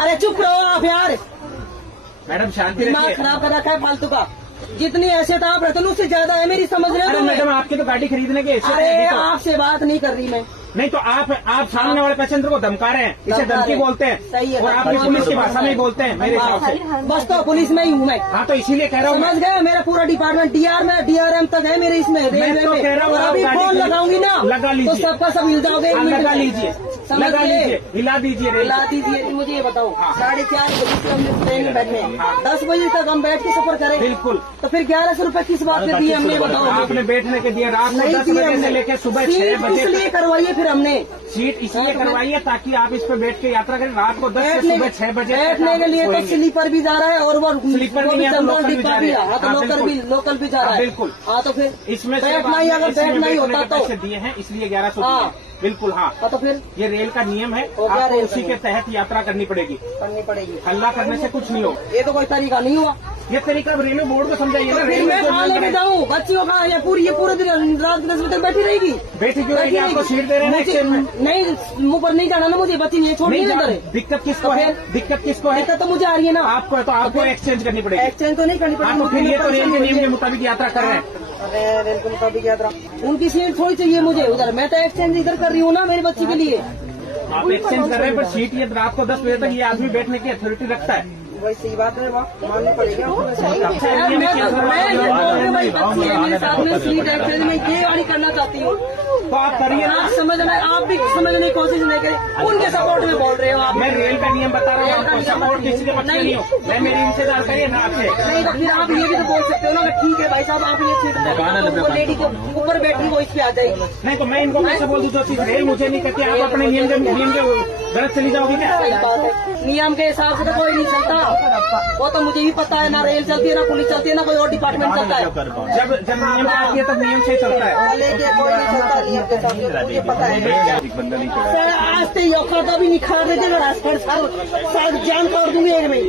अरे चुप रहो आप यार, मैडम शांति दिमाग रखिए। खराब कर रखा है फालतू का। जितनी हैसियत आप रहते उससे ज्यादा है मेरी, समझ रहे अरे हो? मैडम आपकी तो गाड़ी खरीदने की हैसियत अरे है, अभी तो। आपसे बात नहीं कर रही मैं। नहीं तो आप सामने वाले पैसेंजर को धमका रहे हैं, इसे धमका धमकी रहे। बोलते हैं। सही है, और आप भी पुलिस की भाषा में ही बोलते हैं मेरे हिसाब से। बस तो पुलिस में ही हूँ मैं, हाँ तो इसीलिए कह रहा हूँ समझ गए? मेरा पूरा डिपार्टमेंट डीआर में DRM तक है मेरे इसमें रेलवे तो में। कह रहा हूँ और आप अभी गाड़ी फोन खरीद- लगाऊंगी ना लगा लीजिए। तो सबका सब हिल जाओगे। हाँ, लगा लीजिए, समझ लगा गए? लीजिए, हिला दीजिए रेल ला को। दीजिए। मुझे ये बताओ, हाँ। 4:30 बजे से हमने ट्रेन में बैठे हैं, हाँ। 10 बजे तक हम बैठ के सफर करें। बिल्कुल। तो फिर 1100 रुपए किस बात पे दिए हमने, बताओ? आपने बैठने के दिए रात को नहीं 10 दिए बजे से हमने। लेकर सुबह 6 सीट बजे इसलिए तक। करवाइए फिर हमने, सीट इसलिए करवाई है ताकि आप इस पे बैठ के यात्रा करें। रात को 10 से बैठने सुबह 6 बजे तक बैठने आप के लिए तो सोएंगे। स्लीपर भी जा रहा है और वो स्लीपर वो भी है तो जनरल लोकल भी डिब्बा जा भी रहे है। हैं। हाँ तो हाँ, लोकल भी जा रहा है। बिल्कुल। हाँ तो फिर इसमें बैठना ही, अगर बैठना ही होता तो पैसे दिए हैं इसलिए 1100 हाँ। दिए। बिल्कुल हाँ, हाँ, तो फिर ये रेल का नियम है, और क्या आपको रेल उसी का के तहत यात्रा करनी पड़ेगी। करनी पड़ेगी। हल्ला करने से कुछ नहीं होगा। ये तो कोई तरीका नहीं हुआ। ये तरीका अब रेलवे बोर्ड को समझाइए ना। फिर रेलवे मैं कहाँ लेके जाऊँ बच्चियों का? ये पूरे दिन रात 10 बजे तक बैठी रहेगी। बैठी क्यों रहेगी? आपको सीट दे रहे हैं ना एक्सचेंज में। नहीं, मुँह पर नहीं जाना ना मुझे, बच्ची ये छोड़ नहीं नहीं करे। दिक्कत किसको तो है? फिर? दिक्कत किसको है? तो मुझे आ रही है ना। आपको तो आपको एक्सचेंज करनी पड़ेगी। एक्सचेंज तो नहीं करनी हाँ पड़ेगी। तो फिर ये तो रेल के नियम के मुताबिक यात्रा कर रहे हैं। अरे रेल के मुताबिक यात्रा, उनकी सीट थोड़ी चाहिए मुझे उधर, मैं तो एक्सचेंज इधर कर रही हूँ ना मेरी बच्ची के लिए। आप एक्सचेंज कर रहे हैं पर सीट ये रात को 10 बजे तक ये आदमी बैठने की अथॉरिटी रखता है। वही सही बात है, माननी पड़ेगी। अच्छा, यार, ये मैं क्या कर रहे हैं? ये बोल रही हूँ, भाई बच्ची है मेरे साथ में, सीट एक्सचेंज में ये गाड़ी करना चाहती हूँ। तो आप करिए ना। आप भी समझने की कोशिश नहीं करें, उनके सपोर्ट में बोल रहे हो आप। मैं रेल का नियम बता रहा हूँ आपको, सपोर्ट किसी के पक्ष में नहीं हो। मैं मेरी इंतजार करिए ना आपसे। नहीं तो फिर आप ये भी तो बोल सकते हो ना कि ठीक है भाई साहब आप ये सीट वो लेडी के ऊपर बैठी वो इस पे आ जाएगी। नहीं तो मैं इनको कैसे बोल दूँ जो चीज रेल मुझे नहीं कहती, आप अपने नियम के गलत चली जाओगी क्या? सही बात है, नियम के हिसाब से तो कोई नहीं चलता। वो तो मुझे भी पता है, ना रेल चलती है ना पुलिस चलती है ना कोई और डिपार्टमेंट चलता है। जब नियम आती है तब नियम से ही चलता है। लेके कोई नहीं चलता नियम के साथ, मुझे पता है। सर आज तो ये औकात भी नहीं खा देते ना, सर जान तोड़ दूंगी एक में।